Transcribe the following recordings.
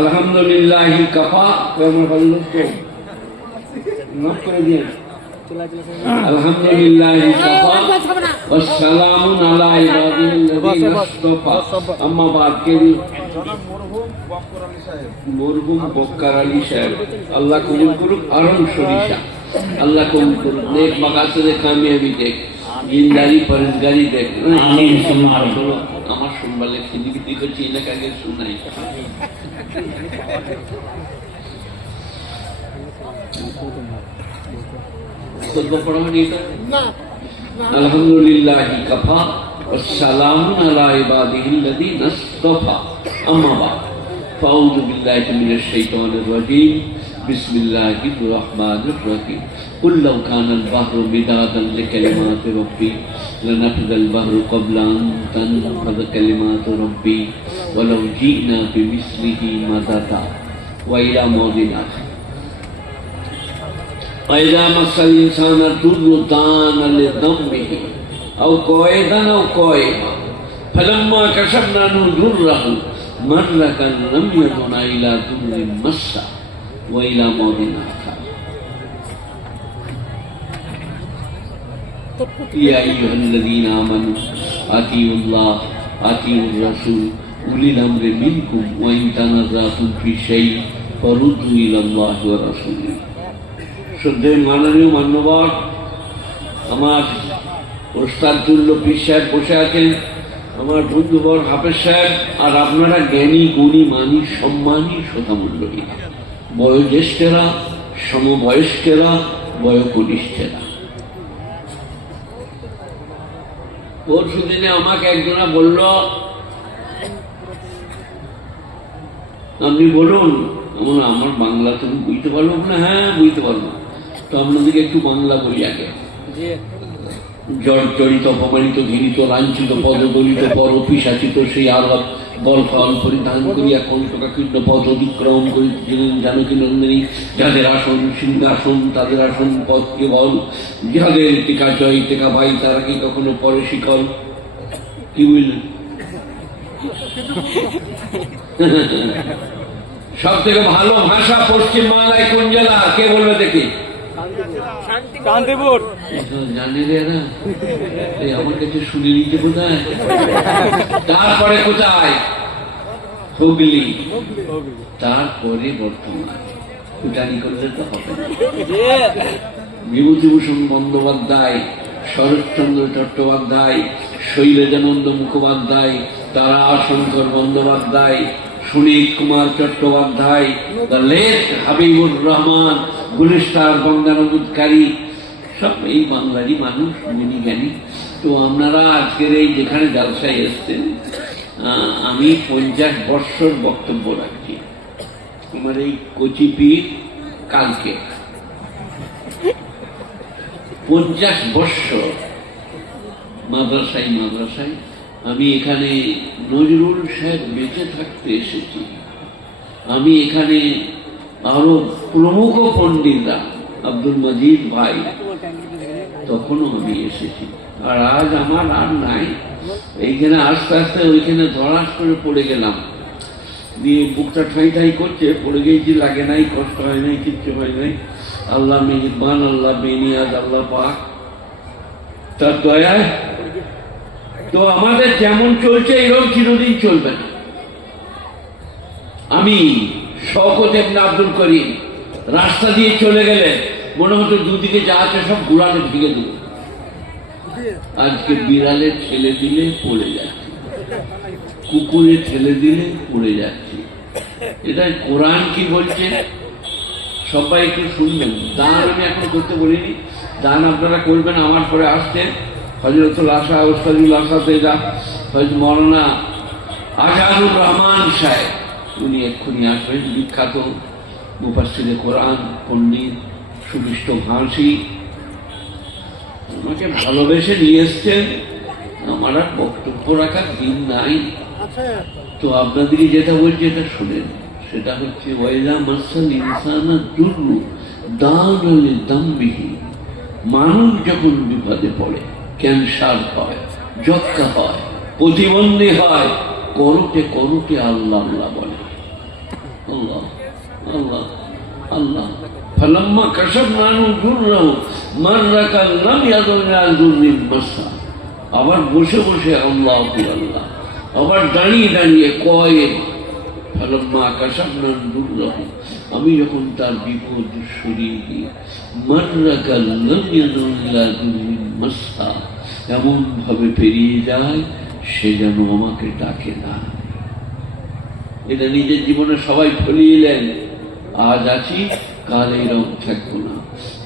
আলহামদুলিল্লাহি কাফা কেমন হলো তো নক করে দিয়ে আলহামদুলিল্লাহি কাফা ওয়া সালামুন আলা ইবাদিল্লাযিনা ইসতাফা আম্মা বাদ কে মরহুম বক্কার আলী সাহেব আল্লাহ কবুল করুক। আরম সরিষা আল্লাহ কবুল করুক। নেক মাকাসদে কামিয়াবি দেখ, জিন্দারি পরেজগারি দেখ। আমার শুনবালে খিদিবিদি করছি এলাকাকে শুনাই। আলহামদুলিল্লাহি কাফা ওয়া সালামুন আলা ইবাদিহিল্লাযিনা ইসতাফা আম্মা বা'দ ফাউযু বিল্লাহি মিনাশ শাইতানির রাজীম বিসমিল্লাহির রহমানির রহিম কুল লাউ কানাল বাহরু মিদাদান লিকালিমাতি রাব্বি লানাফিদাল বাহরু ক্বাবলা আন তানফাযা কালিমাতু রাব্বি ওয়া লাউ জি'না বিমিসলিহি মাদাদা ওয়া ইলা মাউদিনা وإذا مس الإنسان الضر دعانا لذنبه أو قائدا أو قائما فلما كشفنا عنه ضره مر كأن لم يدعنا إلى ضر مسه وإلى موضع آخر. يا أيها الذين آمنوا أطيعوا الله أطيعوا الرسول أولي الأمر منكم وإن تنازعتم في شيء فردوا إلى الله ورسوله. শ্রদ্ধেয় মাননীয় মান্যবর আমার ওস্তাদুল্য পীর সাহেব বসে আছেন, আমার বন্ধুবর হাফেজ সাহেব, আর আপনারা জ্ঞানী গুণী মানী সম্মানী শ্রোতামণ্ডলী, বয়োজ্যেষ্ঠেরা, সমবয়স্কেরা, বয়োকনিষ্ঠেরা। পরশু দিনে আমাকে একজনা বলল, আপনি বলুন। আমার বাংলা তুমি বুঝতে পারবো না? হ্যাঁ বুঝতে পারবো। তো আপনাদেরকে একটু বাংলা বলি আগে। জর্জরিত, অপমানিত, ঘৃণিত, লাঞ্ছিত, পদদলিত, পরপিশাচিত সেই আরব গল্ফল পরিধান করিয়া কণ্ঠকাকীর্ণ পথ অতিক্রম করিতেছিলেন জানকী নন্দিনী। যাদের আসন সিংহাসন, তাদের আসন পথ কেবল, যাদের টেকা জয় টেকা ভাই, তারা কি কখনো পরে শিকল? কি বুঝলেন? সব থেকে ভালো ভাষা পশ্চিম বাংলায় কোন জেলা? কে বলবে দেখি? শান্তিপুর। জানি রে না, আমার কাছে শুনে নিতে কোথায়? তারপরে কোথায়? হুগলি, তারপরে বর্ধমান। ফুটানি করলে তো হবে। বিভূতিভূষণ বন্দ্যোপাধ্যায়, শরৎচন্দ্র চট্টোপাধ্যায়, শৈলজানন্দ মুখোপাধ্যায়, তারাশঙ্কর বন্দ্যোপাধ্যায়, সুনীল কুমার চট্টোপাধ্যায়, দ্য লেট হাবিবুর রহমান, গুলিস্তার বঙ্গানুবাদকারী, সব এই বাংলারই মানুষ, গুণী জ্ঞানী। তো আপনারা আজকের এই যেখানে জালসায় এসছেন, আমি 50 বৎসর বক্তব্য রাখছি। আমার এই কচিপির কালকে 50 বৎসর মাদ্রাসায় আমি এখানে নজরুল সাহেব বেঁচে থাকতে এসেছি। আমি এখানে আরো প্রমুখ পণ্ডিতরা, আব্দুল মজিদ ভাই, তখনও আমি এসেছি। আর আজ আমার আর নাই। এইখানে আস্তে আস্তে ওইখানে ধরাস করে পড়ে গেলাম, দিয়ে বুকটা ঠাই ঠাই করছে। পড়ে গিয়েছি, লাগে নাই, কষ্ট হয় নাই, কিচ্ছু হয় নাই। আল্লাহ মেহেরবান, আল্লাহ বেনিয়াজ, আল্লাহ পাক তার দয়ায়। তো আমাদের যেমন চলছে এরকম চিরদিন চলবে না। আমি শওকত ইবনে আব্দুল করিম রাস্তা দিয়ে চলে গেলে মনে হতো দুদিকে যা আছে সব গুড়ালে ভেঙে দেব। আজকে বিড়ালে ঠেলে দিলে পড়ে যাচ্ছি, কুকুরে ঠেলে দিলে পড়ে যাচ্ছি। এটাই কোরআন কি বলছে সবাই একটু শুনবেন। দান আমি এখন করতে বলিনি, দান আপনারা করবেন। আমার পরে আসতেন হযরতুল আশা, উস্তাদুল আসাদেরা, হযরত মাওলানা আজাদুর রহমান সাহেব, উনি এক্ষুনি আসবেন। বিখ্যাত মুফাসসিরে কোরআন, পণ্ডিত, সুবিষ্ট ভাষী, আমাকে ভালোবেসে নিয়ে এসছেন। আমার আর বক্তব্য রাখার দিন নাই। তো আপনাদেরকে যেটা বলছি এটা শুনেন। সেটা হচ্ছে ওয়াইদা মাসাল ইনসানা দুররু দানা লিযামবিহি, মানুষ যখন বিপদে পড়ে, ক্যান্সার হয়, যক্কা হয়, প্রতিবন্ধী হয়, করতে করতে আল্লাহ আল্লাহ বলে। আল্লাহ আল্লাহ আল্লাহ। ফালাম্মা কাশাফনা আনহু দুররাহু মাররা কাল্লাম ইয়াদুনা দুররিন মাসা। আবার বসে বসে আল্লাহু আল্লাহ, আবার দাঁড়িয়ে দাঁড়িয়ে কয়েক ফালাম্মা কাশাফনা আনহু দুররাহু, আমি যখন তার বিপদ সরিয়ে দিই, মাররা কাল্লাম ইয়াদুনা দুররিন মাসা, এমন ভাবে পেরিয়ে যায় সে যেন আমাকে ডাকে না। এটা নিজের জীবনে সবাই ফলিয়েলেন। আজ আছি, কাল এইরকম থাকবো না।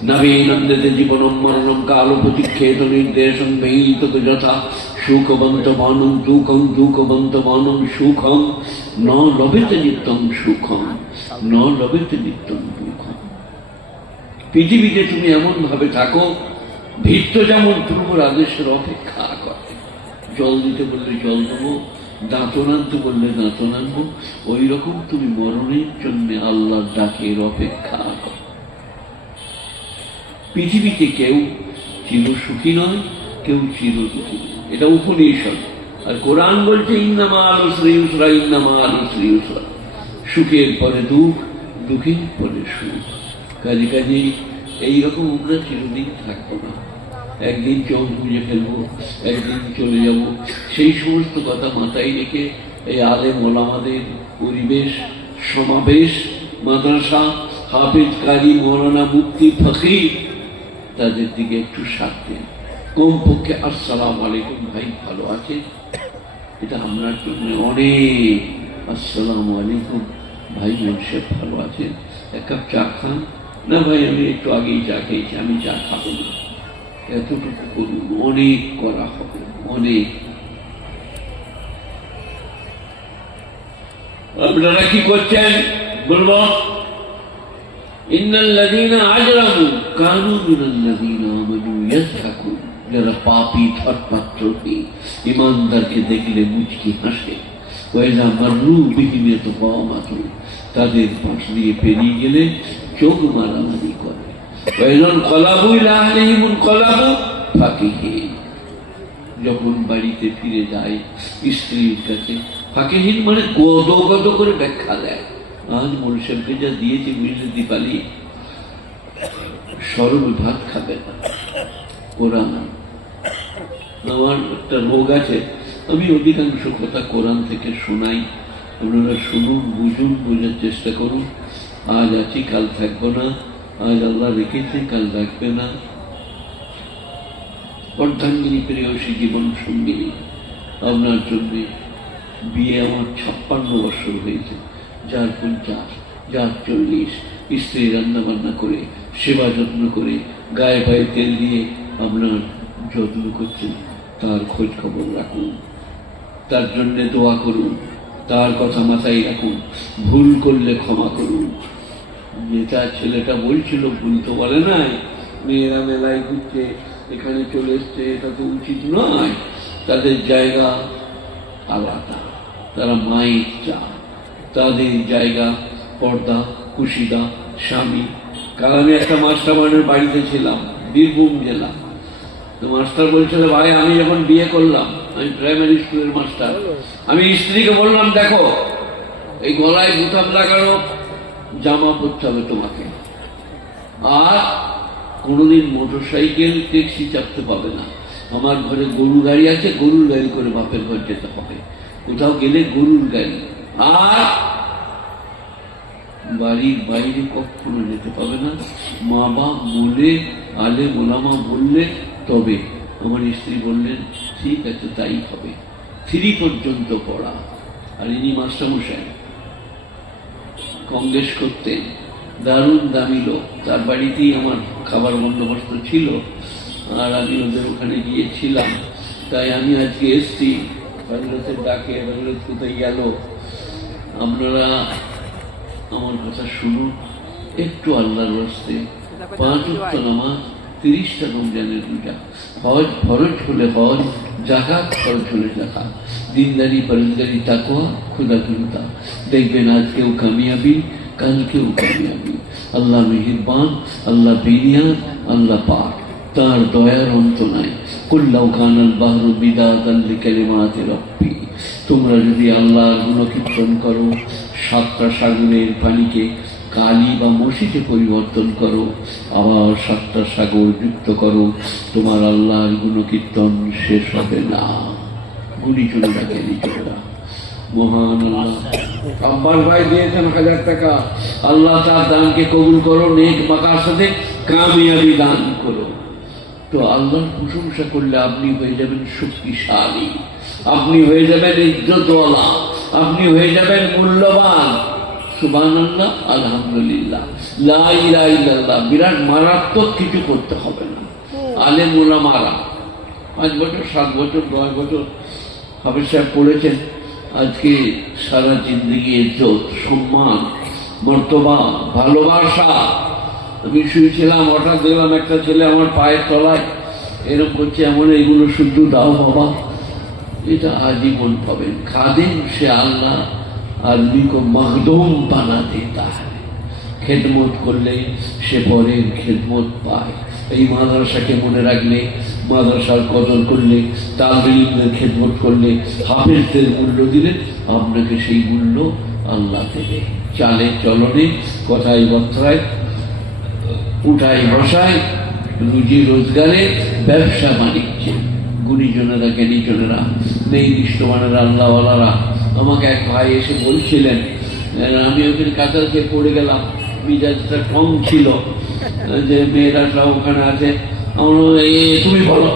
নবীনন্দিত জীবনম মরণম কালো প্রতিক্ষেত নির্দেশম বেহিত যথা সুখবন্ত মানম দুঃখম দুঃখবন্ত মানম সুখম ন লভেতে নিত্যম সুখম ন লভেতে নিত্যম দুঃখম। পৃথিবীতে তুমি এমন ভাবে থাকো, ভিত্ত যেমন পূর্বর আদেশের অপেক্ষা করে। জল দিতে বললে জল দেবো, দাঁতন আনতে বললে দাঁতন আনবো, ওই রকম তুমি মরণের জন্য আল্লাহর ডাকের অপেক্ষা করো। পৃথিবীতে কেউ চির সুখী নয়, কেউ চির দুঃখী নয়, এটা উপনিষদ। আর কোরআন বলছে ইন্নামা আল উসরি ইউসরা, ইন্নামা আল উসরি ইউসরা। সুখের পরে দুঃখ, দুঃখের পরে সুখ। কাজে কাজে এইরকম আমরা চিরদিন থাকবো না। একদিন চোখ বুঝে ফেলবো, একদিন চলে যাব। সেই সমস্ত কথা মাথায় রেখে এই আলেম ওলামাদের পরিবেশ, সমাবেশ, মাদ্রাসা, হাফেজ, কারি, মৌলানা, মুফতি, ফকির, তাদের দিকে একটু সাথে কমপক্ষে আসসালামু আলাইকুম ভাই, ভালো আছেন? এটা আপনার জন্য অনেক। আসসালামু আলাইকুম ভাই, মানুষের ভালো আছেন? এক কাপ চা খান? না ভাই, আমি একটু আগেই চা খেয়েছি, আমি চা খাবো না। এতটুকু করুন, অনেক করা হবে, অনেক। আপনারা কি করছেন বলবো? ইন্নাল্লাযীনা আজরামু কানু মিনাল্লাযীনা আমানু ইয়াযহাকুন। যারা পাপী, ধর্মাত্রহী, ইমানদারকে দেখলে মুচকি হাসে। ওয়াইযা মাররু বিহিম ইয়াতাগামাতুন, তাদের পাশ দিয়ে পেরিয়ে গেলে চোখ মারামারি করে। যখন বাড়িতে ফিরে যায় স্ত্রীর কাছে, ফাঁকিহীন মানে গদ গদ করে ব্যাখ্যা দেয়। আজ মনুষ্যকে যা দিয়েছি বুঝলে দীপালি, সরল ভাত খাবে না। কোরআন, আমার একটা রোগ আছে, আমি অধিকাংশ কথা কোরআন থেকে শোনাই। আপনারা শুনুন, বুঝুন, বোঝার চেষ্টা করুন। আজ আছি, কাল থাকবো না। আজ আল্লাহ রেখেছে, কাল রাখবে না। অর্ধাঙ্গিনী প্রেয়সী জীবন সঙ্গিনী, আপনার জন্য বিয়ে আমার 56 বছর হয়েছে, যার 50, যার 40। স্ত্রী রান্না বান্না করে, সেবা যত্ন করে, গায়ে পায়ে তেল দিয়ে আপনার যত্ন করছেন। তার খোঁজ খবর রাখুন, তার জন্যে দোয়া করুন, তার কথা মাথায় রাখুন। ভুল করলে ক্ষমা করুন। যেটা ছেলেটা বলছিল, ভুল তো বলে নাই, মেয়েরা মেলায় ঘুরছে, এখানে চলে এসছে, এটা তো উচিত নয়। তাদের জায়গা আলাদা, তারা মায়ের চা, তাদের জায়গা পর্দা, কুশিদা, স্বামী। কাল আমি একটা মাস্টারমানের বাড়িতে ছিলাম, বীরভূম জেলা। তো মাস্টার বলছিল, ভাই আমি যখন বিয়ে করলাম, আমি প্রাইমারি স্কুলের মাস্টার, আমি স্ত্রীকে বললাম, দেখো এই গলায় বোতাম লাগানো জামা পরতে হবে তোমাকে, আর কোনোদিন মোটরসাইকেল ট্যাক্সি চাপতে পাবে না। আমার ঘরে গরু গাড়ি আছে, গরুর গাড়ি করে বাপের ঘর যেতে হবে। কোথাও গেলে গরুর গাড়ি, আর বাড়ির বাইরে কখনো যেতে পাবে না। মা বাপ বলে, আলে ওলামা বললে তবে। আমার স্ত্রী বললেন, ঠিক আছে তাই হবে। 3 পর্যন্ত পড়া। আর ইনি মাস্টারমশাই, কংগ্রেস করতেন, দারুণ দামি লোক। তার বাড়িতেই আমার খাবার বন্দোবস্ত ছিল, আর আমি ওদের ওখানে গিয়েছিলাম। তাই আমি আজকে এসছি হযরতের ডাকে। হযরত কোথায় গেল? আপনারা আমার কথা শুনুন একটু, আল্লাহর রাস্তে। 5 ওয়াক্ত নামাজ, 30টা রমজানের রোজা, হজ ফরজ হলে হজ, জাকাত ফরজ হলে জাকাত, দিনদারি, পরেজগারি, তাকওয়া, খোদাকুরতা। দেখবেন আজকেও কামিয়াবি, কালকেও কামিয়াবি। আল্লাহ মেহেরবান, আল্লাহ বিনিয়াদ, আল্লাহ পাক, তার দয়ার অন্ত নাই। কুল্লাউ কানাল বাহরু বিদাতান লিকালিমাতি রাব্বি। তোমরা যদি আল্লাহর গুণকীর্তন করো, সাতটা সাগরের পানিকে কালি বা মসিতে পরিবর্তন করো, আবার সাতটা সাগর যুক্ত করো, তোমার আল্লাহর গুণকীর্তন শেষ হবে না। গুলি চলে রাখে নিজেরা। মহান আল্লাহ আব্বাস ভাই দিয়েছেন 1000 টাকা। আল্লাহ তার দানকে কবুল করো, নেক মাকার সাথে কামিয়াবি দান করো। তো আল্লাহর প্রশংসা করলে আপনি হয়ে যাবেন শক্তিশালী, আপনি হয়ে যাবেন ইজ্জতওয়ালা, আপনি হয়ে যাবেন মূল্যবান। সুবহানাল্লাহ, আলহামদুলিল্লাহ, লা ইলাহা ইল্লাল্লাহ। বিরাট মারাত্মক কিছু করতে হবে না। আলেম উলামারা 5 বছর 7 বছর 10 বছর হাফেজ সাহেব পড়েছেন, আজকে সারা জিন্দগি ইজ্জত, সম্মান, মর্তবা, ভালোবাসা। আমি শুয়েছিলাম, হঠাৎ দেখলাম একটা ছেলে আমার পায়ের তলায় এরকম করছে, এমন এইগুলো শুদ্ধ দাও বাবা। এটা আজীবন পাবেন। খাদেম সে আল্লাহ আদমি কো মাহদুম বানা দেতা হ্যায়। খেদমত করলে সে পরের খেদমত পায়। এই মাদ্রাসাকে মনে রাখলে, মাদ্রাসার কদর করলে, তালিমের খেদমত করলে, হাফেজদের মূল্য দিলে আপনাকে সেই মূল্য আল্লাহ দেবে। চালে চলনে, কথায় বার্তায়, উঠাই বসায়, রুজি রোজগারে, ব্যবসা বাণিজ্যে। গুণীজনেরা, জ্ঞানীজনেরা, নেই নিষ্ঠবানেরা, আল্লাহওয়ালারা। আমাকে এক ভাই এসে বলছিলেন, আমি ওখানে কাতার খেয়ে পড়ে গেলাম, মিজাজটা কম ছিল, যে মেয়েরা সব ওখানে আছে। আমার তুমি বলো,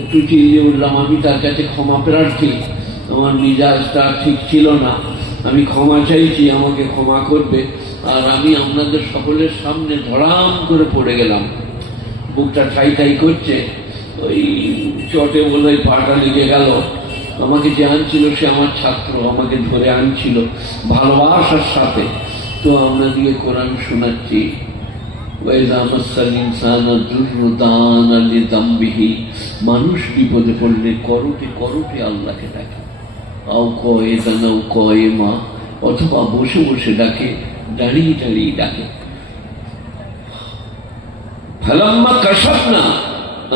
একটু চিল্লিয়ে উঠলাম। আমি তার কাছে ক্ষমা প্রার্থী, আমার মিজাজটা ঠিক ছিল না, আমি ক্ষমা চাইছি, আমাকে ক্ষমা করবে। আর আমি আপনাদের সকলের সামনে ধরাম করে পড়ে গেলাম, বুকটা ঠাই ঠাই করছে, ওই চটে বলে পাটা লেগে গেল। আমাকে যে আনছিল সে আমার ছাত্র, আমাকে ধরে আনছিল ভালোবাসার সাথে। তো আপনাদেরকে কোরআন শোনাচ্ছি, মানুষ বিপদে পড়লে করোটে করোটে আল্লাহকে ডাকে, আও কয়ে দানাও কয়ে মা, অথবা বসে বসে ডাকে, দাঁড়িয়ে দাঁড়িয়ে ডাকে। ফালাম্মা কাশাফনা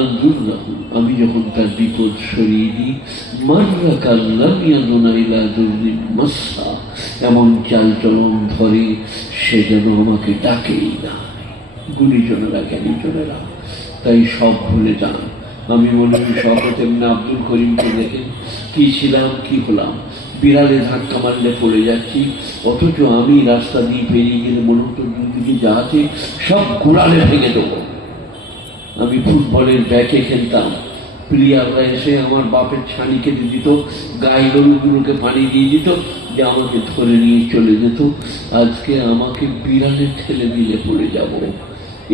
আনজুরনাহু, আমি যখন তার বিপদ সরিয়ে দিই, মাররা কাল্লাম ইয়াদুনা ইলা দুররিন মাসসা, এমন চাল চলন ধরে সে যেন আমাকে ডাকেই না। গুণীজনেরা, জ্ঞানীজনেরা, তাই সব ভুলে যান। আমি মনে করি শওকত ইবনে আব্দুল করিমকে দেখেন, কি ছিলাম কি হলাম, বিড়ালে ধাক্কা মারলে পড়ে যাচ্ছি, অথচ আমি রাস্তা দিয়ে পেরিয়ে গেলে মনে হতো দুদিকে যা আছে সব কুড়ালে ভেঙে দেবো। আমি ফুটবলের ব্যাটে খেলতাম, প্লেয়াররা এসে আমার বাপের ছানি কেটে দিত, গাই গরুগুলোকে পানি দিয়ে দিত, যে আমাকে ধরে নিয়ে চলে যেত। আজকে আমাকে বিড়ালে ঠেলে দিলে পড়ে যাব।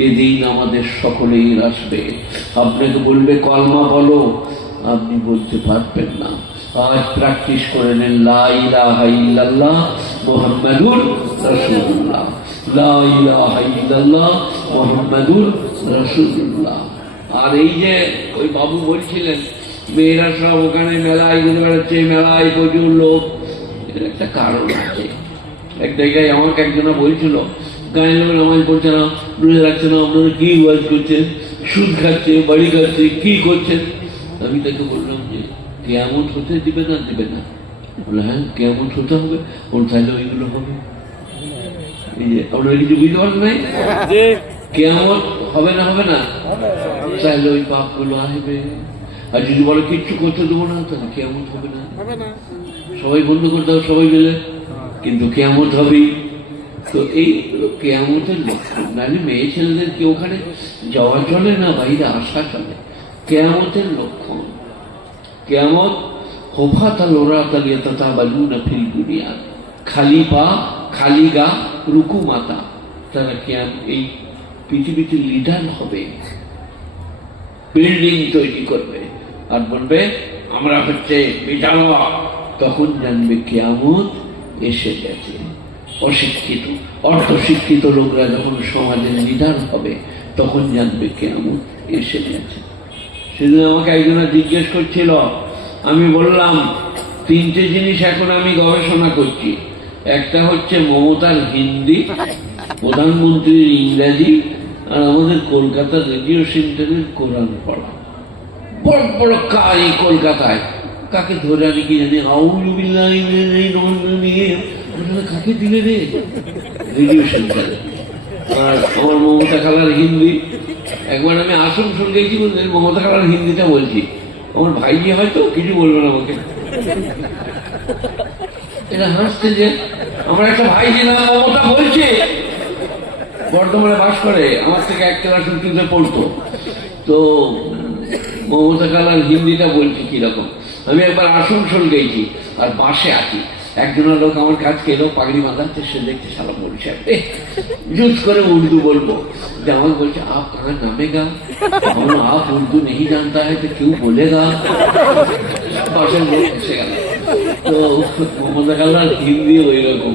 এদিন আমাদের সকলেই আসবে, আপনাকে বলবে কলমা বলো, আপনি বলতে পারবেন না। আজ প্র্যাকটিস করে নেন, লা ইলাহা ইল্লাল্লাহ মুহাম্মাদুর রাসূলুল্লাহ, লা ইলাহা ইল্লাল্লাহ মুহাম্মাদুর রাসূলুল্লাহ। আর এই যে ওই বাবু বলছিলেন মেয়েরা সব ওখানে মেলায় ঘুরে বেড়াচ্ছে, মেলায় প্রচুর লোক, এর একটা কারণ আছে। এক জায়গায় আমাকে একজনা বলছিল, গায়ে লোক নামাজ পড়ছে না, রোজা রাখছে না, আপনারা কি ওয়াজ করছেন, সুদ খাচ্ছে, বাড়ি খাচ্ছে, কি করছেন? আমি তাকে বললাম যে কিয়ামত হতে দিবে না, দিবে না? বলে হ্যাঁ কিয়ামত হতে হবে। ওর তাহলে ওইগুলো হবে। এই যে আপনারা কিছু বুঝতে পারেন নাই, কিয়ামত হবে না, হবে না, তাহলে ওই পাপগুলো আসবে। আর যদি বলে কিচ্ছু করতে দেবো না, তাহলে কিয়ামত হবে না। সবাই বন্ধ করতে হবে, সবাই মিলে, কিন্তু কিয়ামত হবেই। তো এই কিয়ামতের লক্ষণ, নাহলে মেয়ে ছেলেদের কি ওখানে যাওয়া চলে না, বাইরে আসা চলে। কিয়ামতের লক্ষণ, কিয়ামত হোফাতাল ওরাতাল ইয়াতাতাবালুনা ফিল বুনিয়ান, খালি পা খালি গা রুকু মাতা, তারা এই পৃথিবীতে লিডার হবে, বিল্ডিং তৈরি করবে আর বলবে আমরা হচ্ছে বিচারক। তখন জানবে কিয়ামত এসে গেছে। অশিক্ষিত অর্ধশিক্ষিত লোকরা যখন সমাজের লিডার হবে, তখন জানবে কিয়ামত এসে গেছে। সেদিন আমাকে একজনা জিজ্ঞেস করছিল, আমি বললাম 3টে জিনিস এখন আমি গবেষণা করছি। একটা হচ্ছে মমতার হিন্দি, প্রধানমন্ত্রীর ইংরাজি, আর আমাদের কলকাতার রেডিও সেন্টারের কোরআন পড়া। বড় বড় কারি কলকাতায়, কাকে ধরে আনি কি জানি, কাকে দিলে রে? রেডিও সেন্টারে। আর আমার মমতা খালার হিন্দি, একবার আমি আসানসোল গেছি, মমতা খালার হিন্দিটা বলছি, আমার ভাইজি হয়তো কিছু বলবে না আমাকে। এটা হাসছে যে আমার একটা ভাইজি না মমতা বলছে, বর্ধমানে বাস করে, আমার থেকে এক ক্লাস উঁচুতে পড়তো, তো মমতা খালার হিন্দিটা বলছি কিরকম। আমি একবার আসানসোল গেছি আর বাসে আছি, একজনের লোক আমার কাছে এলো, পাগড়ি বাঁধাচ্ছে, সে দেখতে সারা বলছে জুত করে উর্দু বলবো, যে আমাকে বলছে আপ কাহা নামেগা, আপ উর্দু नहीं जानता है तो क्यों बोलेगा। বাসের লোক এসে গেল, তো মমতা খালার হিন্দি ওই রকম।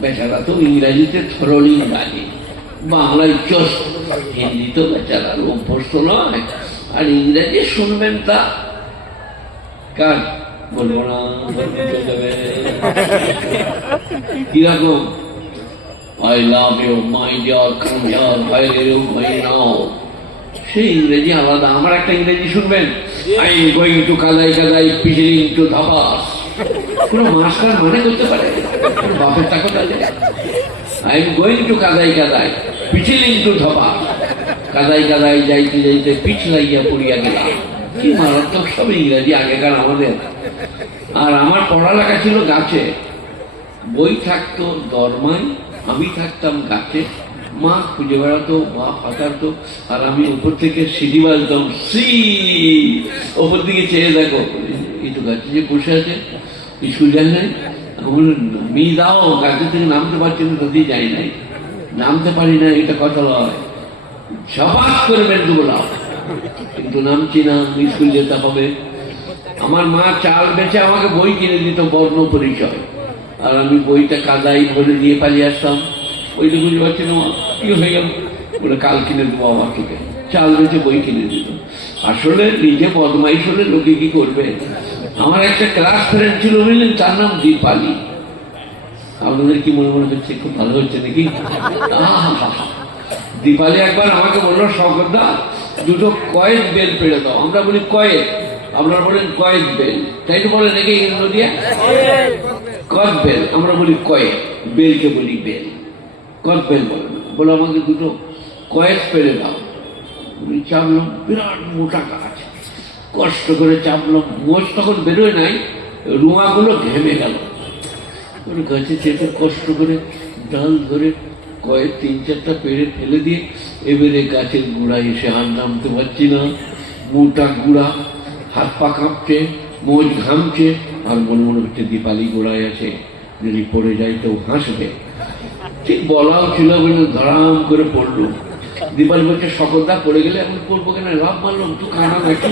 বেচারা তো ইংরাজিতে থরলি জানে, বাংলায় চোষ, হিন্দি তো বেচারা অভ্যস্ত নয়, আর ইংরেজি শুনবেন তা কার বলবো না, কিরকম I love you my dear come here I live my now, সেই ইংরেজি আলাদা। আমার একটা ইংরেজি শুনবেন, আই এম গোয়িং টু কাদাই কাদাই পিছলিং টু ধাপাস, কোনো মাস্টার মানে করতে পারে? বাপের টাকা তাহলে আই এম গোয়িং টু কাদাই কাদাই পিছলিং টু ধাপাস, কাদাই কাদাই যাইতে যাইতে পিছ লাগিয়া পড়িয়া গেলাম। কি মারাত্মক সব ইংরেজি আগেকার আমাদের। আর আমার পড়ালেখা ছিল গাছে, বই থাকতো দরমায়, আমি থাকতাম গাছে, মা খুঁজে বেড়াতো, মা ফাটাতো, আর আমি উপর থেকে সিঁড়ি বাজতাম, ওপর দিকে চেয়ে দেখো এই তো গাছে যে বসে আছে, স্কুল যায় নাই, মি দাও, গাছে থেকে নামতে পারছি না, তাতেই যাই নাই, নামতে পারি না, এটা কথা নয়, সবাস করে বেঁধে বলাও, কিন্তু নামছি না, স্কুল যেতে হবে। আমার মা চাল বেচে আমাকে বই কিনে দিত, বর্ণ পরিচয়, আর আমি বইটা কাদাই ভরে দিয়ে পালিয়ে আসতাম। ওইটা বুঝতে পারছি না কি হয়ে গেল, বলে কাল কিনে দেবো আমার থেকে, চাল বেচে বই কিনে দিত। আসলে নিজে বদমাইশ হলে লোকে কি করবে। আমার একটা ক্লাস ফ্রেন্ড ছিল বুঝলেন, তার নাম দীপালি। আপনাদের কি মনে মনে হচ্ছে খুব ভালো হচ্ছে নাকি? দীপালি একবার আমাকে বললো, শঙ্করদা দুটো কয়েক বেল পেড়ে দাও। আমরা বলি কয়েক, আপনারা বলেন কয়েক বেল, তাই তো বলে নাকি নদিয়া? কয়েক বেল, আমরা বলি কয়েক, বেলকে বলি বেল, কয়েক বেল বলে না। বলে আমাকে দুটো কয়েক পেড়ে দাও। চাপলাম, বিরাট মোটা গাছ, কষ্ট করে চাপলাম, মোষ তখন বেরোয় নাই, রুমাগুলো ঘেমে গেল, গাছে চেপে কষ্ট করে ডাল ধরে কয়েক তিন চারটা পেড়ে ফেলে দিয়ে এবারে গাছের গুড়ায় এসে আর নামতে পারছি না, মোটা গুড়া, হাত পা কাঁপছে, মোজ ঘামছে, আর মনে মনে হচ্ছে দীপালি গোড়ায় আছে, যদি পড়ে যায় তো হাসবে। ঠিক বলাও ছিল বলে ধরাম করে পড়লো। দীপালি বলছে, সকলদা পড়ে গেলে এখন পড়বো কেন, লাভ মারলাম তো কানা নাকি,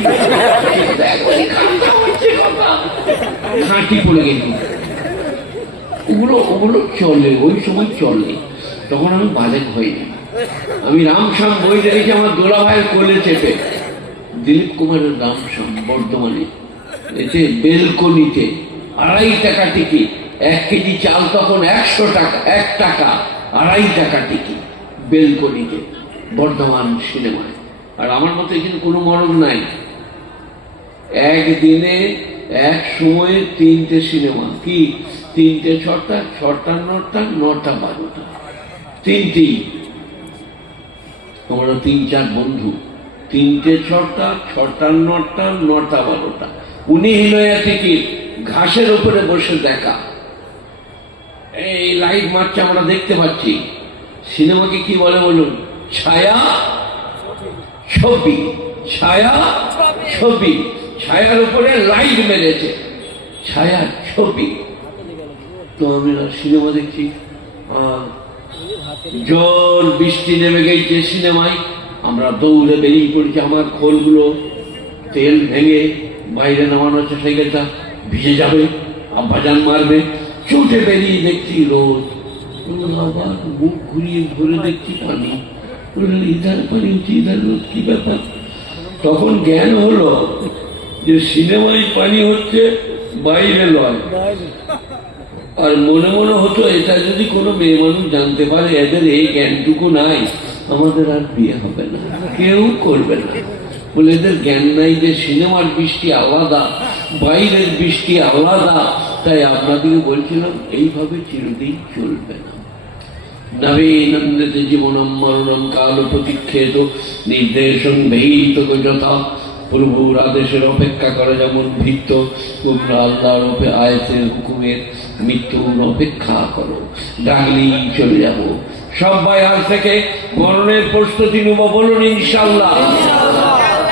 খাঁটি পড়ে গেছি। ওগুলো চলে, ওই সময় চলে, তখন আমি বালেক হইনি। আমি রামশ্যাম বই দেখেছি আমার দোলা ভাইয়ের কোলে চেপে, দিলীপ কুমারের রামশ্যাম, বর্ধমানে, এতে বেলকনিতে 2.5 টাকা টিকিট, 1 কেজি চাল তখন 100 টাকা, 1 টাকা 2.5 টাকা টিকিট, বেলকনিতে, বর্ধমান সিনেমায়। আর আমার মতো এখানে কোনো মরদ নাই, একদিনে এক সময়ে 3টে সিনেমা, কি 3টে 6টা, 6টা 9টা, 9টা 12টা, 3টি। আমরা 3-4 বন্ধু, 3টে 6টা, 6টা 9টা, 9টা 12টা, উনি হিলয়া টিকিট, ঘাসের উপরে বসে দেখা, এই লাইট মারছে, আমরা দেখতে পাচ্ছি। সিনেমাকে কি বলে বলুন? ছায়া ছবি, ছায়া ছবি, ছায়ার উপরে লাইট মেরেছে, ছায়া ছবি। তো আমি সিনেমা দেখছি, জোর বৃষ্টি নেমে গেছে সিনেমায়, আমরা দৌড়ে বেরিয়ে পড়েছি, আমার খোলগুলো তেল ভেঙে বাইরে নামানো হচ্ছে, সাইকেলটা ভিজে যাবে, আব্বাজান মারবে, ছুটে বেরিয়ে দেখছি রোদ, আবার মুখ ঘুরিয়ে ঘুরে দেখছি পানি, ইধার পানি হচ্ছে, ইধার রোদ, কি ব্যাপার। তখন জ্ঞান হলো যে সিনেমায় পানি হচ্ছে, বাইরে লয়। আর মনে মনে হতো, এটা যদি কোনো মেয়ে মানুষ জানতে পারে, এদের এই জ্ঞানটুকু নাই, আমাদের আর বিয়ে হবে না, কেউ করবে না। বলে এদের জ্ঞান নাই যে সিনেমার বৃষ্টি আলাদা, বাইরের বৃষ্টি আলাদা, তাই আপনাদেরকে বলছিলাম এইভাবে চিরদিন চলবে না। নবীনন্দিত জীবনম মরণম কাল প্রতীক্ষেত নির্দেশন ভীত যথা। প্রভুর আদেশের অপেক্ষা করে যেমন ভীত, তোমরা আল্লাহর আয়াতের হুকুমের মৃত্যুর অপেক্ষা করো। ডাকলেই চলে যাব। সবাই আজ থেকে মরণের প্রস্তুতি নেব, বলুন ইনশাআল্লাহ।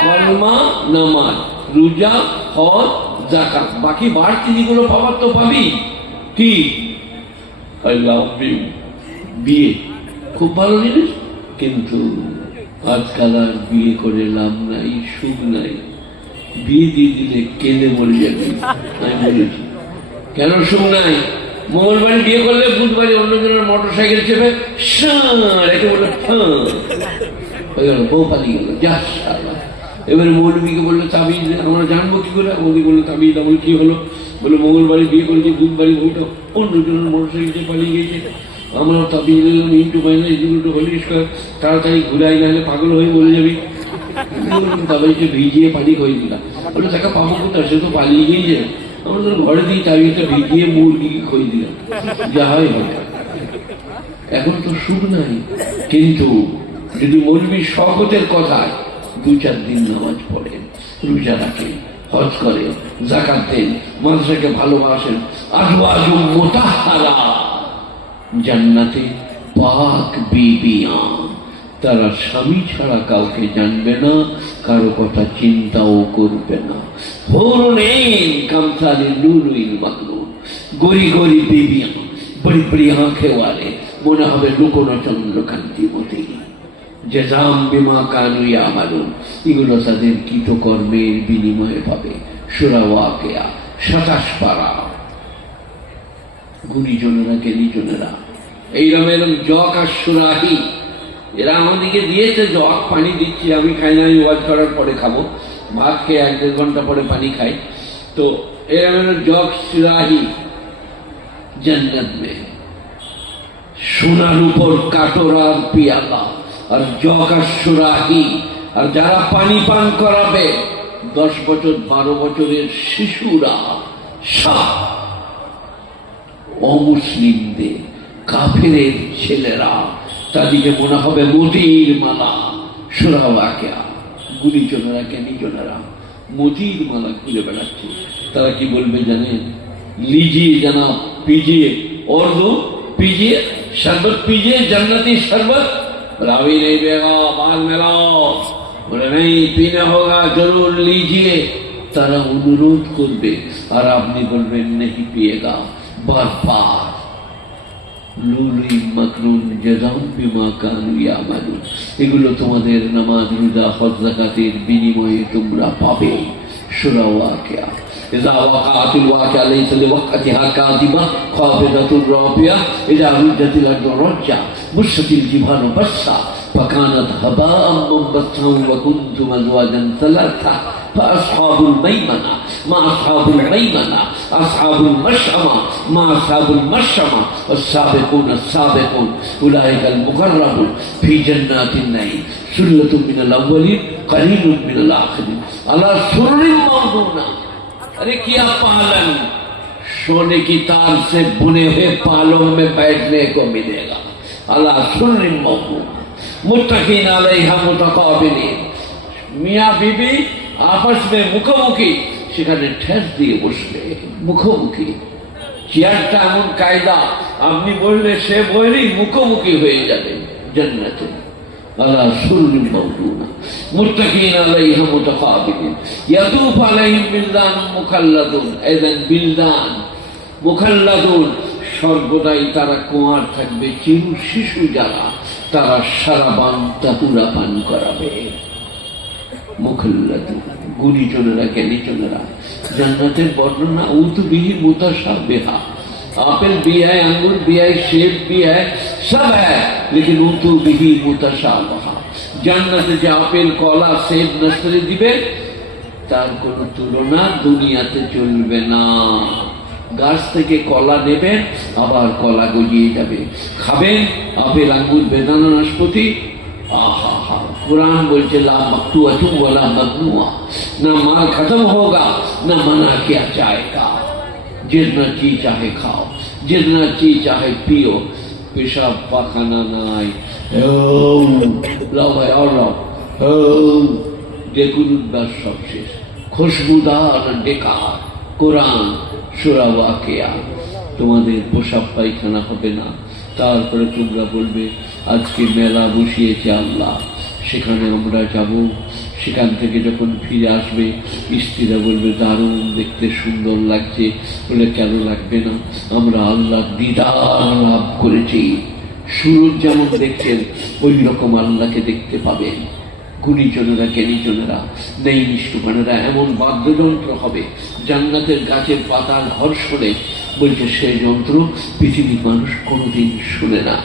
কলমা, নামাজ, রোজা, হজ, যাকাত, বাকি বাড়তি যেগুলো পাবার তো পাবি। কি আল্লাহ বিয়ে খুব ভালো জিনিস, কিন্তু আজকাল আর বিয়ে করে লাভ নাই, সুখ নাই। বিয়ে দিয়ে দিলে কেঁদে মরে যাবে। আমি বলেছি কেন সুখ নাই? মঙ্গলবারে বিয়ে করলে বুধবারে অন্যজনের মোটর সাইকেল চেপে রেখে বলে হয়ে গেল, বউ পালিয়ে গেল, যা সারা। এবারে মৌলবীকে বললো তাবিজ, আমরা জানবো কি করে? মোদী বললো তাবিজ। আমার কি হলো? বলে মঙ্গলবারে বিয়ে করেছি, বুধবারে বউটা অন্যজনের মোটর সাইকেল চেপে পালিয়ে গেছে। আমরা তাবিজ নিলাম, ইন্টু মাইনাস ইন্টু হলি তাড়াতাড়ি ঘুরাই, নাহলে পাগল হয়ে বলে যাবি। তাবিজটা ভিজিয়ে পানি করে দিলাম। বলে তাকে পাবো কোথায়? সে তো পালিয়ে গিয়েছে। আমরা তো ঘরে দিয়ে তাবিজটা ভিজিয়ে মুরগি খই দিলাম, যা হয় হয়। এখন তো সুখ নাই। কিন্তু যদি মৌলবীর শপথের কথায় 2-4 দিন নামাজ পড়েন, রোজা রাখেন, হজ করেন, যাকাত দেন, মাদ্রাসাকে ভালোবাসেন, আজওয়াজুম মুতাহহারা, জান্নাতে পাক বিবিয়া, তারা স্বামী ছাড়া কাউকে জানবে না, কারো কথা চিন্তাও করবে না। হুরুন কামসালে লুলুইল মাকনুন, গরি গরি বিবিয়া, বড়ি বড়ি আঁখে ওয়ালে, মনে হবে লুকোনো চন্দ্রকান্তিমতি। জাযাম বিমা কানু ইয়ামালুন, এগুলো তাদের কৃতকর্মের বিনিময়ে পাবে। সূরা ওয়াকিয়া 27 পারা। গুণীজনেরা জ্ঞানীজনেরা এইরকম এরকম জক আর সুরাহি, এরা আমাদেরকে দিয়েছে জগ, পানি দিচ্ছি। আমি খাই না, আমি ওয়াজ করার পরে খাবো। ভাত খেয়ে 1-1.5 ঘন্টা পরে পানি খাই। তো এরকম জগ সুরাহি জান্নাত মে, সোনার উপর কাটোরার পিয়ালা, আর জগ আর সুরাহি। আর যারা পানি পান করাবে 10 বছর 12 বছরের শিশুরা, সব অমুসলিমদের, কাফেরের ছেলেরা, তাদেরকে মনে হবে মতির মালা। সূরা ওয়াকিয়া। গুণীজনেরা জ্ঞানীজনেরা মতির মালা খুঁজে বেড়াচ্ছে। তারা কি বলবে জানেন? লিজিয়ে জানা পিজিয়ে, और दो पीजिए, शरबत पीजिए, जन्नती शरबत। रावी नहीं पिएगा, बाद में लाओ। बोले नहीं, पीना होगा, जरूर लीजिए। तारा अनुरोध करबे और आपने बोलবেন नहीं पिएगा। बार बार লুলুই মাকনুন জাযাম বিমা কানু ইয়ামালুন, এগুলো তোমাদের নামাজ, রোজা, হজ, যাকাতের বিনিময়ে তোমরা পাবে। সূরা ওয়াকিয়া। إذا وقعت الواقعة ليس لوقعتها كاذبة خافضة رافعة إذا رجت الأرض رجا بست الجبال بسا فكانت هباء منبثا وكنتم أزواجا ثلاثة فأصحاب الميمنة ما أصحاب الميمنة أصحاب المشأمة ما أصحاب المشأمة والسابقون السابقون أولئك المقربون في جنات النعيم ثلة من الأولين قليل من الآخرين على سرر موضونة। अरे क्या पालन, सोने की तार से बुने हुए पालों में बैठने को मिलेगा। अल्लाह सुर्रिम मौजूद मुत्तकीन अलैहा मुतकाबिलीन, मियाँ बीबी आपस में मुखोमुखी, সেখানে ঠেস দিয়ে বসবে মুখোমুখি। চেয়ারটা এমন কায়দা, আপনি বললে সে বলেই মুখোমুখি হয়ে যাবে জান্নাতে। على سرر موضونة متكئين عليها متقابلين يطوف عليهم بلدان مخلدون। এذن বিলদান মুখাল্লাদুন, সর্বদাই তারা কুমার থাকবে, চিরু শিশু যারা, তারা সারাবান তাহুরা পান করাবে। মুখাল্লাদুন, গুণীজনেরা জ্ঞানীজনেরা। জান্নাতের বর্ণনা উতবিহি মুতাশাবিহা, एप्पल भी है, अंगूर भी है, सेब भी है, सब है, लेकिन उतु बिही मुताशाबहा। জান্নাতে যে আপেল, কলা, সেব, নাসরি দিবে তার কোনো তুলনা দুনিয়াতে চলবে না। গাছ থেকে কলা নেবেন, আবার কলা গজিয়ে যাবে, খাবেন আপেল, আঙ্গুর, বেদানা, নাশপাতি। आहा हा, कुरान बोलते ला मकतूअतु वला ममनुआ, ना माल खत्म होगा ना मना किया जाएगा। जितना जी चाहे खाओ, जितना जी चाहे पियो, पेशाब पाखाना নাই, লাও ভাই আর লাও, দেখুন উদ্বাস সব শেষ, খুশবুদার ডেকার কোরআন সূরা ওয়াকিয়া। তোমাদের পোশাক পায়খানা হবে না। তারপরে তোমরা বলবে আজকে মেলা বসিয়েছে আল্লাহ, সেখানে আমরা যাব। সেখান থেকে যখন ফিরে আসবে স্ত্রীরা বলবে দারুণ দেখতে, সুন্দর লাগছে। বলে কেন লাগবে না, আমরা আল্লাহর দিদার লাভ করেছি। সুরজ যেমন দেখছেন ওই রকম আল্লাহকে দেখতে পাবেন। গুণীজনেরা, জ্ঞানীজনেরা, নেই নিষ্ঠুমানেরা এমন বাদ্যযন্ত্র হবে জান্নাতের গাছের পাতার ঘর্ষণে, বলছে সে যন্ত্র পৃথিবীর মানুষ কোনোদিন শুনে না।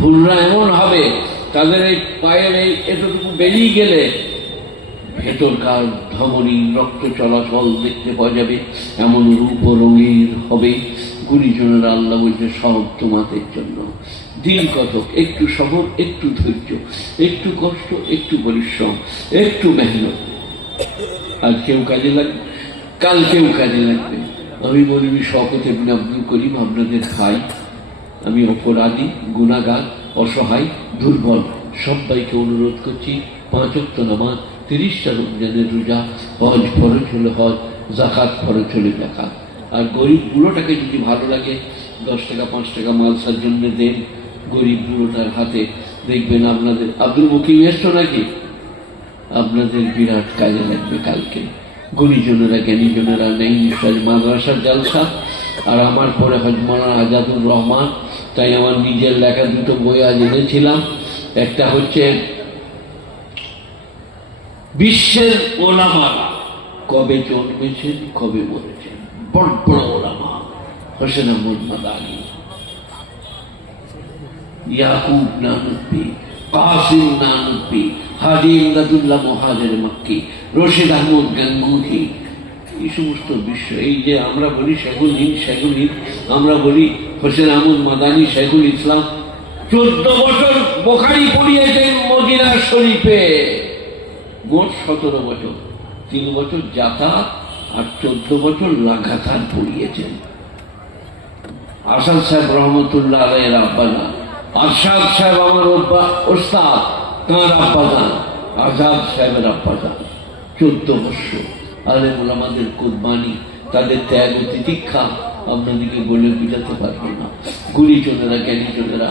হুররা এমন হবে তাদের এই পায়ের এই এতটুকু বেরিয়ে গেলে ভেতরকার ধমনী রক্ত চলাচল দেখতে পাওয়া যাবে, এমন রূপ ও রঙের হবে। গুণীজনেরা আল্লাহ বলছে সব তোমাদের জন্য। দিন কতক, একটু সবর, একটু ধৈর্য, একটু কষ্ট, একটু পরিশ্রম, একটু মেহনত। আজকেও কাজে লাগবে, কালকেও কাজে লাগবে। আমি মৌলভী শওকত ইবনে আব্দুল করিম আপনাদের ভাই। আমি অপরাধী, গুনাহগার, অসহায়, দুর্বল। সবাইকে অনুরোধ করছি 5 ওয়াক্ত নামাজ, 30টা রমজানের রোজা, হজ ফরজ হলে হজ, যাকাত ফরজ হলে যাকাত। আর গরিব বুড়োটাকে যদি ভালো লাগে 10 টাকা 5 টাকা মালসার জন্য দেন গরিব বুড়োটার হাতে, দেখবেন আপনাদের আব্দুল মুকিম এসছো নাকি, আপনাদের বিরাট কাজে লাগবে কালকে। গুণীজনেরা, জ্ঞানীজনেরা, নেই মাদ্রাসার জালসা। আর আমার পরে হজমানা আজাদুর রহমান, তাই আমার নিজের লেখা 2টো বই আজ এনেছিলাম। একটা হচ্ছে বিশ্বের ওলামারা কবে জন্মেছেন, কবে মরেছেন, বড় বড় ওলামা। হোসেন আহমদ মাদানী, ইয়াকুব নানুব্বি, কাসিম নানুব্বি, হাজি ইমদাদুল্লাহ মুহাজির মক্কি, রশিদ আহমদ গাঙ্গুহি। এই সমস্ত বিশ্ব, এই যে আমরা বলি শেখুল হিন্দ, আমরা বলি হোসেন আহমদ মাদানী শেখুল ইসলাম। 14 বছর বুখারী পড়িয়েছেন মদিনা শরীফে, মোট 17 বছর। 3 বছর যাতায়াত আর 14 বছর লাগাতার পড়িয়েছেন। আসাদ সাহেব রহমতুল্লাহ আলাইহির আব্বাজান, আরশাদ সাহেব আমার ওস্তাদ, তাঁর আব্বাজান, আজাদ সাহেবের আব্বাজান। 14 বছর আলেম ওলামাদের কুরবানি, তাদের ত্যাগ ও তিতিক্ষা আপনাদেরকে বলে বুঝাতে পারবো না। গুণীজনেরা, জ্ঞানীজনেরা,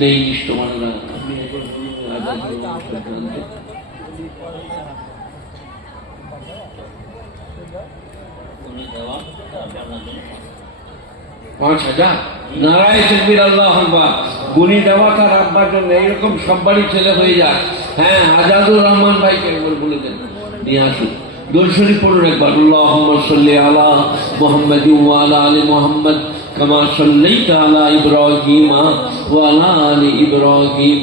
নেই নিষ্ঠমানেরা, আপনি একবার বলুন 5000 নারায়ে তাকবীর, আল্লাহু আকবার। গুণী দেওয়া তার আব্বার জন্য এইরকম সব বাড়ি ছেলে হয়ে যায়। হ্যাঁ, আজাদুর রহমান ভাইকে একবার বলে দেন নিয়ে আসুন। দরুদ শরীফ পড়ুন একবার। আল্লাহুম্মা সাল্লি আলা মুহাম্মাদিন ওয়া আলা আলি মুহাম্মাদ কামা সাল্লাইতা আলা ইব্রাহিম ওয়া আলা আলি ইব্রাহিম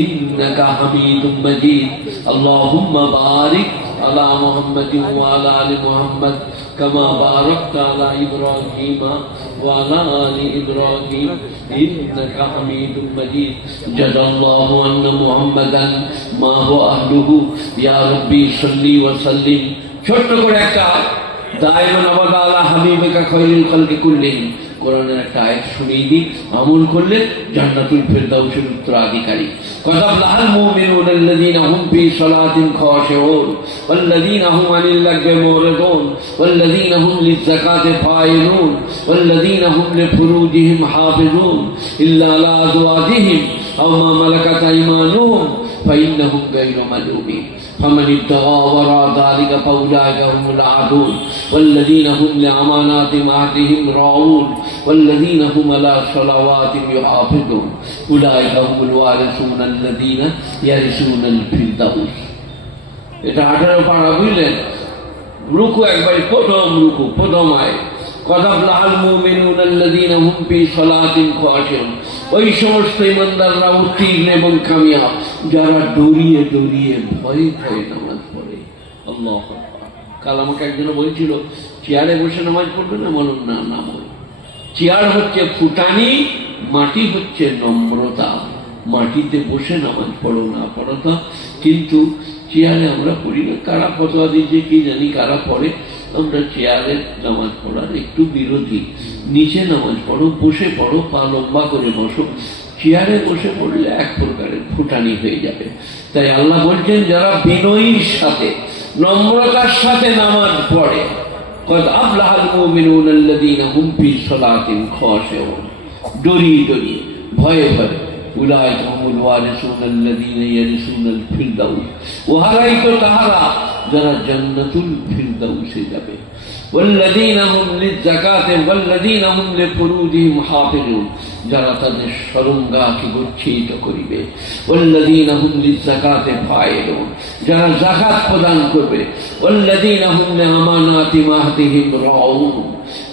ইন্নাকা হামিদুম মাজিদ। আল্লাহুম্মা বারিক আলা মুহাম্মাদিন ওয়া আলা আলি মুহাম্মাদ কামা বারাকতা আলা ইব্রাহিম ওয়া আলা আলি ইব্রাহিম ইন্নাকা হামিদুম মাজিদ। জাযাল্লাহু আন্না মুহাম্মাদান মা হুয়া আহলুহু ইয়া রাব্বি সাল্লি ওয়া সাল্লিম। ছোট্ট করে একটা দায়মান আবাদা আলা হাবিবিকা খায়রুল খালকি কুল্লিহিম, কোরআনের একটা আয়াত শুনিয়ে দিই, আমল করলে জান্নাতুল ফেরদাউসের উত্তরাধিকারী। কাযাবলাল মুমিনুনা আল্লাযীনা হুম ফী সালাতিহিম খাশিউন ওয়াল্লাযীনা হুম আনিল লাগবি মুরিদুন ওয়াল্লাযীনা হুম লিয-যাকাতি ফাইলুন ওয়াল্লাযীনা হুম লিফুরুজিহিম হাফিজুন ইল্লা আলা আযওয়াজিহিম আও মা মালাকাত আইমানুহুম ফাইন্নাহুম গায়রু মালুমিন فمن ابتغى وراء ذلك فأولئك هم العادون والذين هم لأماناتهم وعهدهم راعون والذين هم على صلواتهم يحافظون أولئك هم الوارثون الذين يرثون الفردوس। এটা 18 পারা বুঝলেন? রুকু একবার, প্রথম রুকু, প্রথম আয়াত। কাযাবলাল মুমিনুনা আল্লাযীনা হুম ফী সালাতিহিম খাশিউন, ওই সমস্ত ইমানদাররা উত্তীর্ণ এবং কামিয়াব যারা দৌড়িয়ে দৌড়িয়ে ভয়ে ভয়ে নামাজ পড়ে। আল্লাহু আকবার। কাল আমাকে একজন বলছিল চেয়ারে বসে নামাজ পড়বে না, বলুন না, নামাজ। চেয়ার হচ্ছে ফুটানি, মাটি হচ্ছে নম্রতা। মাটিতে বসে নামাজ পড়ো না পড়তা, কিন্তু চেয়ারে আমরা পড়ি না। কারা ফতোয়া দিচ্ছে কি জানি, কারা পড়ে। আমরা চেয়ারে নামাজ পড়ার একটু বিরোধী। নিচে নামাজ পড়ো, বসে পড়ো, পা লম্বা করে বসো। চেয়ারে বসে পড়লে এক প্রকারের ফুটানি হয়ে যাবে। তাই আল্লাহ বলছেন যারা বিনয়ীর সাথে, নম্রতার সাথে নামাজ পড়ে, কদ আফলাহাল মুমিনুন আল্লাযীনা হুম ফি সালাতিহিম খাশিউন, ডরিয়ে ডরিয়ে, ভয়ে ভয়ে, উলাইকা হুমুল ওয়ারিসুনা আল্লাযীনা ইয়ারিসুনাল ফিরদাউস, ওহারাই তো তাহারা যারা জান্নাতুল ফিরদাউসে যাবে। ওয়াল্লাযীনা হুম লিয-যাকাতি ওয়াল্লাযীনা হুম লিফুরুজিহিম হাফিজুন, যারা তাদের শরণগাহকে গচ্ছিত করিবে। ওয়াল্লাযীনা হুম লিয-যাকাতি ফাইলুন, যারা যাকাত প্রদান করবে। ওয়াল্লাযীনা হুম লিআমানাতিহিম আহদিহিম রাউন,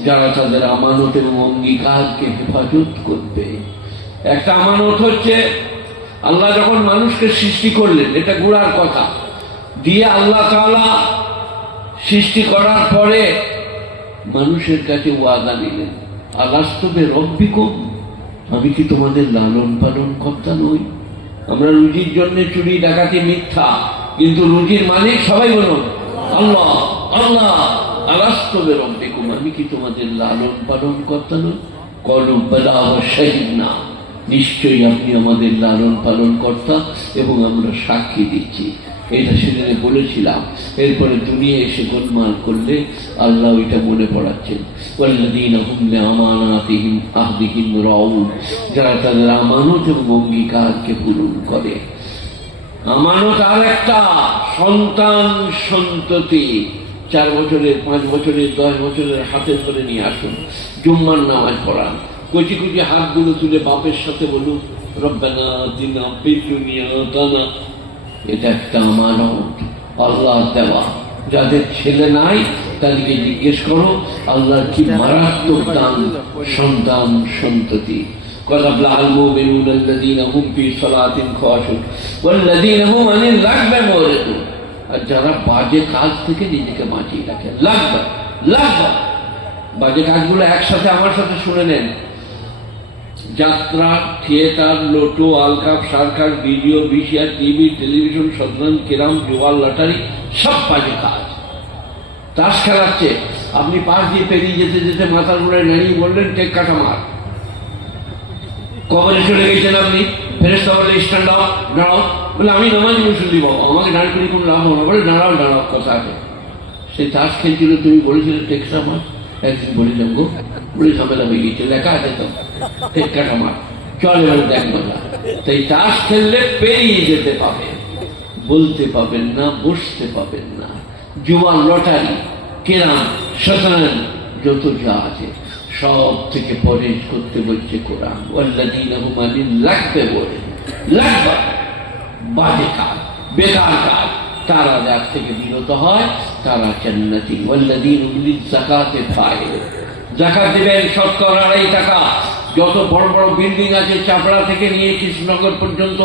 যারা তাদের আমানত এবং অঙ্গীকারকে হেফাজত করবে। একটা আমানত হচ্ছে আল্লাহ যখন মানুষকে সৃষ্টি করলেন, এটা গোড়ার কথা দিয়ে আল্লাহ তাআলা সৃষ্টি করার পরে মানুষের কাছে ওয়াদা নিলেন, আলাস্তু বিরব্বিকুম, আমি কি তোমাদের লালন পালন কর্তা নই? আমরা রুজির জন্য চুরি ডাকাতি মিথ্যা, কিন্তু রুজির মালিক সবাই বলুন আল্লাহ। আল্লাহ, আলাস্তু বিরব্বিকুম, আমি কি তোমাদের লালন পালন কর্তা নই? ক্বালু বালা ওয়া শাহিদনা, নিশ্চয়ই আপনি আমাদের লালন পালন কর্তা এবং আমরা সাক্ষী দিচ্ছি। এটা সেখানে বলেছিলাম। এরপরে দুনিয়া এসে গোলমাল করলে আল্লাহ ওইটা মনে পড়াচ্ছেন, ওয়াল্লাযীনা হুম লিআমানাতিহিম আহদিহিম রাউন, যারা তাদের আমানত এবং অঙ্গীকারকে পূরণ করে। আমানত আর একটা সন্তান সন্ততি, 4 বছরের, 5 বছরের, 10 বছরের হাতে ধরে নিয়ে আসুন, জুম্মার নামাজ পড়ান, কচি কচি হাতগুলো তুলে বাপের সাথে বলুন রব্বানা আতিনা ফিদ দুনিয়া হাসানা। এটা একটা আমানত, আল্লাহ দেওয়া। যাদের ছেলে নাই তাদেরকে জিজ্ঞেস করো আল্লাহর কি মারাত্মক দান সন্তান সন্ততি। قد أفلح المؤمنون الذين هم في صلاتهم خاشعون والذين هم عن اللغو معرضون। আর যারা বাজে কাজ থেকে নিজেকে বাঁচিয়ে রাখে, লাগবে বাজে কাজগুলো একসাথে আমার সাথে শুনে নেন। যাত্রা, থিয়েটার, লোটো, আলকাপ, circus, video, VCR, TV, television, শতরঞ্জ, ক্যারাম, জুয়া, লটারি, সব বাজে কাজ। তাস খেলাচ্ছে, আপনি পাশ দিয়ে পেরিয়ে যেতে যেতে মাথার ঘুরে নাড়িয়ে বললেন টেক কাটা মার, কবরে চলে গেছেন আপনি। ফেরেশতা বলে স্ট্যান্ড আপ, দাঁড়াও। বলে আমি নামাজি মুসল্লি বাবা, আমাকে দাঁড় করে কোনো লাভ হলো। বলে দাঁড়াও দাঁড়াও, কথা আছে। সে তাস খেলছিল, তুমি বলেছিলে টেক কাটা মার। একদিন বলে যাবো গো, বলে ঝামেলা হয়ে গেছে, লেখা আছে তো টেক কাটা মার, চল এবার দেখ মজা। তাই তাস খেললে পেরিয়ে যেতে পাবে, বলতে পাবেন না, বসতে পাবেন না। জুয়া, লটারি, কেরাম, শতরঞ্জ, যত যা আছে সব থেকে পরেজ করতে বলছে কোরআন। ওয়াল্লাযীনা হুম আনিল লাগবে, বলে লাগবে বাজে কাজ, বেকার কাজ, তারা যার থেকে বিরত হয় তারা জান্নাতি। ওয়াল্লাযীনা হুম লিয-যাকাতি ফাইলুন, যাকাত দেবেন শতকরা 2.5 টাকা। যত বড় বড় বিল্ডিং আছে, চাপড়া থেকে নিয়ে কৃষ্ণনগর পর্যন্ত,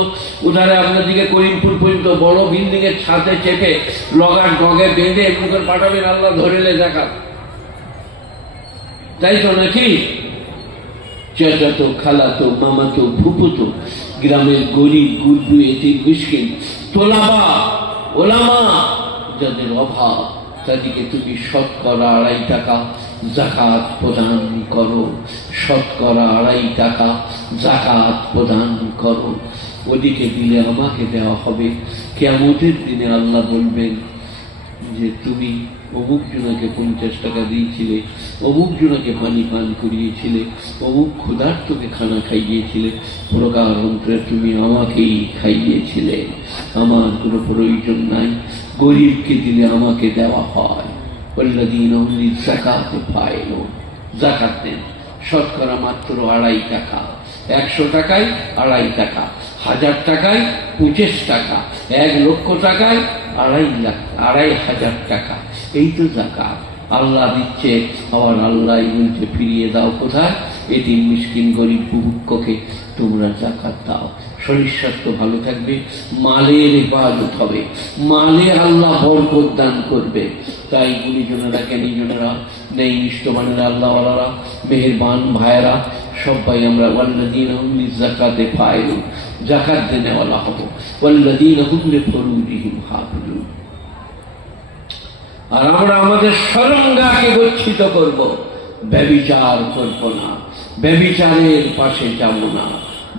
উধারে আপনাদিকে করিমপুর পর্যন্ত, বড় বিল্ডিং এর ছাদে চেপে লগার ডগে বেঁধে এমনি করে পাঠাবেন, আল্লাহ ধরেলে যাকাত। তাই তো নাকি? চাচাতো, খালাতো, মামাতো, ফুপুতো, গ্রামের গরিব গুরু, এতিম, মিসকিন, তোলাবা, ওলামা, যাদের অভাব, তাদেরকে তুমি শতকরা 2.5 টাকা যাকাত প্রদান করো। শতকরা 2.5 টাকা যাকাত প্রদান করো। ওদিকে দিলে আমাকে দেওয়া হবে। কিয়ামতের দিনে আল্লাহ বলবেন যে তুমি অমুক জনাকে 50 টাকা দিয়েছিলে, অমুক জনাকে পানি পান করিয়েছিলে, অমুক ক্ষুধার্তকে খানা খাইয়েছিলে, প্রকারান্তরে তুমি আমাকেই খাইয়েছিলে। আমার কোনো প্রয়োজন নাই, গরিবকে দিলে আমাকে দেওয়া হয়। ওয়াল্লাযীনা হুম লিয-যাকাতি ফাইলুন, যাকাত দেন শতকরা মাত্র 2.5 টাকা। 100 টাকায় 2.5 টাকা, 1000 টাকায় 25 টাকা, 1 লক্ষ টাকায় 2.5 টাকা। এই তো যাকাত। আল্লাহ দিচ্ছে, আবার আল্লাহ বলছে ফিরিয়ে দাও কোথায়? এতিম, মিসকিন, গরিব, বুভুক্ষকে তোমরা যাকাত দাও। শরীর স্বাস্থ্য ভালো থাকবে, মালের ইবাদত হবে, মালে আল্লাহ বরকত দান করবে। তাই গুণীজনেরা, জ্ঞানীজনেরা, নেই নিষ্ঠবানেরা, আল্লাহওয়ালারা, মেহেরবান ভাইয়েরা, সবাই আমরা ওয়াল্লাযীনা হুম লিয-যাকাতি ফাইলুন, যাকাত দেনেওয়ালা হব। ওয়াল্লাযীনা হুম লিফুরুজিহিম হাফিজুন। আর আমরা আমাদের সরঙ্গাকে গচ্ছিত করব, ব্যভিচার করব না, ব্যভিচারের পাশে যাব না।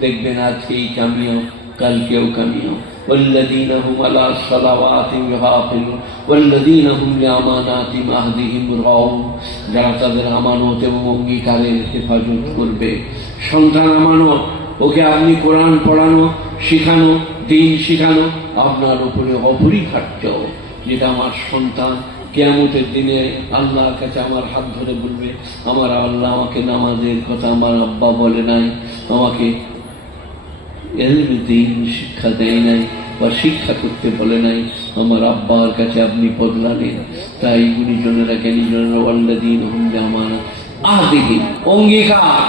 দেখবেন আজকেই কামিও, কালকেও কামিও। والذين هم على صلواتهم يحافظون والذين هم لأماناتهم عهدهم راعون। যারা তাদের আমানত এবং অঙ্গীকারের হেফাজত করবে। সন্তান আমানত, ওকে আপনি কোরআন পড়ানো, শিখানো, দিন শিখানো আপনার উপরে অপরিহার্য। যেটা আমার সন্তান কিয়ামতের দিনে আল্লাহর কাছে আমার হাত ধরে বলবে, আমার আল্লাহ আমাকে নামাজের কথা আমার আব্বা বলে নাই, আমাকে দিন শিক্ষা দেয় নাই বা শিক্ষা করতে বলে নাই, আমার আব্বার কাছে আপনি বদলা নেন। তাই গুণীজনেরা জ্ঞানীজনেরা ওয়াল্লাযীন হুম লিআমানাতিহিম আহদিহিম, অঙ্গীকার,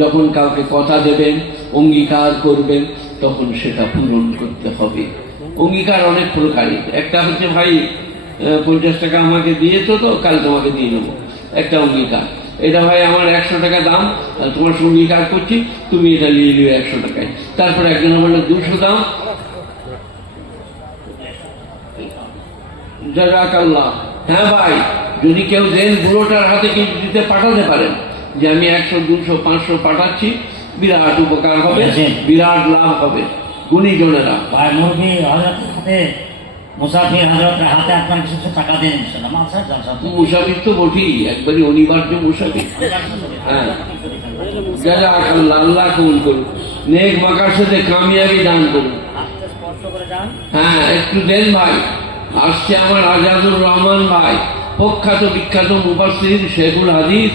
যখন কাউকে কথা দেবেন, অঙ্গীকার করবেন, তখন সেটা পূরণ করতে হবে। অঙ্গীকার অনেক প্রকারের। একটা হচ্ছে ভাই 50 টাকা আমাকে দিয়েছো তো কাল তোমাকে দিয়ে নেবো, একটা অঙ্গীকার। এটা ভাই আমার 100 টাকা দাম, তোমার সঙ্গে অঙ্গীকার করছি তুমি এটা নিয়ে নিও 100 টাকায়। তারপরে একজন বললো 200 দাম, জাযাকাল্লাহ। হ্যাঁ ভাই, যদি কেউ দেন বুড়োটার হাতে কিছু দিতে পাঠাতে পারেন, যে আমি 100, 200, 500 পাঠাচ্ছি, বিরাট উপকার হবে, বিরাট লাভ হবে। গুণীজনেরা ভাই মুরগি হযরতের হাতে, মুসাফির হযরতের হাতে আপনার কিছু টাকা দেন ইনশাআল্লাহ। মানসার জলসা মুসাফির তো বটেই, একবারই অনিবার্য মুসাফির। হ্যাঁ, জাযাকাল্লাহ, আল্লাহ কবুল করুন, নেক মাকাসদে কামিয়াবি দান করুন। হ্যাঁ, একটু দেন ভাই। আসছে আমার আজাদুর রহমান ভাই, প্রখ্যাত বিখ্যাত মুফাসসির, শেখুল হাদিস,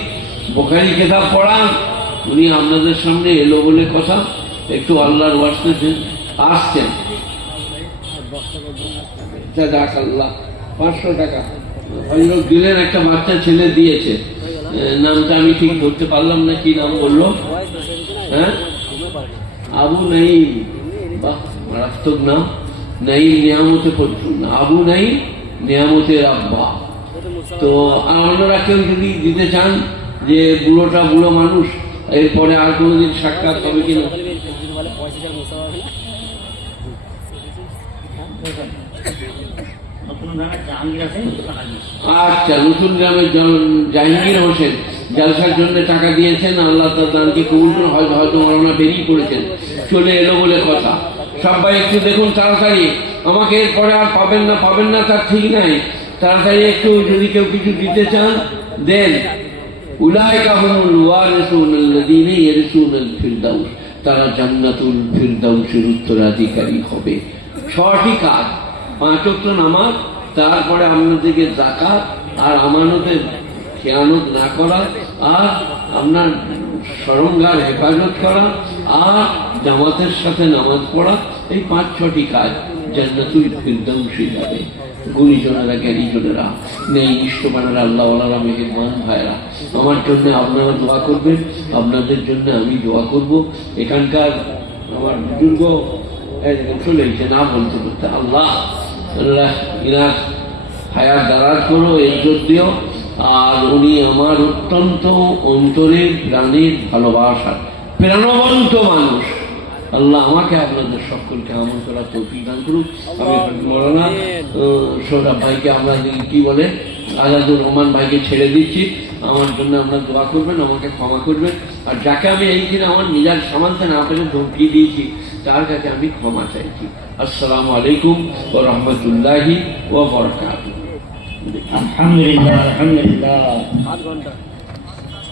বুখারী কিতাব পড়ান। উনি আপনাদের সামনে এলো বলে কথা, একটু আল্লাহর ওয়াস্তে আসছেন। জাযাকাল্লাহ, 500 টাকা হযরত দিলেন, একটা বাচ্চা ছেলে দিয়েছে, নামটা আমি ঠিক ধরতে পারলাম না, কি নাম বললো? হ্যাঁ, আবু নাঈম। বাহ, মারাত্মক নাম। নাঈম নিয়ামতে পড়তুন না, আবু নাঈম নিয়ামতের আব্বা। তো আপনারা কেউ যদি দিতে চান, যে বুড়োটা বুড়ো মানুষ, এরপরে আর কোনোদিন সাক্ষাৎ হবে কিনা? আচ্ছা, নতুন গ্রামের জাহাঙ্গীর হোসেন জালসার জন্য টাকা দিয়েছেন, আল্লাহ তার দানকে কবুল করুন। হয়তো ওরা বেরিয়ে পড়েছেন, চলে এলো বলে কথা। সবাই একটু দেখুন তাড়াতাড়ি, আমাকে এরপরে আর পাবেন না তার ঠিক নাই। তাড়াতাড়ি একটু, যদি কেউ কিছু দিতে চান দেন। উলাইকা হুমুল ওয়ারিসুন আল্লাযীনা ইয়ারিসুনাল ফিরদাউস, তারা জান্নাতুল ফিরদাউসের উত্তরাধিকারী হবে। 6টি কাজ, 5 ওয়াক্ত নামাজ, তারপরে আপনাদেরকে যাকাত আর আমানতের খেয়ানত না করা, আর আপনার সরঙ্গার হেফাজত করা, আর জামাতের সাথে নামাজ পড়া। এই 5-6টি কাজ জান্নাতুল ফিরদাউসে যাবে। গুণীজনেরা, জ্ঞানীজনেরা, নেই ইষ্টবানেরা, আল্লাহওয়ালারা, মেহেরবান ভাইরা, আমার জন্য আপনারা দোয়া করবেন, আপনাদের জন্য আমি দোয়া করব। এখানকার আমার বুজুর্গ চলে এসে না বলতে বলতে, আল্লাহ ইনার হায়াত দারাজ করো, ইজ্জত দিও। আর উনি আমার অত্যন্ত অন্তরের প্রাণের ভালোবাসার প্রাণবন্ত মানুষ। আল্লাহ আমাকে আপনাদের সকলকে আমল করার তৌফিক দান করুন। আমি মৌলানা সৌরভ ভাইকে, আমরা কি বলে আজাদুর রহমান ভাইকে ছেড়ে দিচ্ছি। আমার জন্য আপনার দোয়া করবেন, আমাকে ক্ষমা করবেন। আর যাকে আমি এইখানে আমার নিজের সামান্তে না পেরে ধমকি দিয়েছি, তার কাছে আমি ক্ষমা চাইছি। আসসালামু আলাইকুম ওয়া রাহমাতুল্লাহি ওয়া বারাকাতুহু। আলহামদুলিল্লাহ, আলহামদুলিল্লাহ।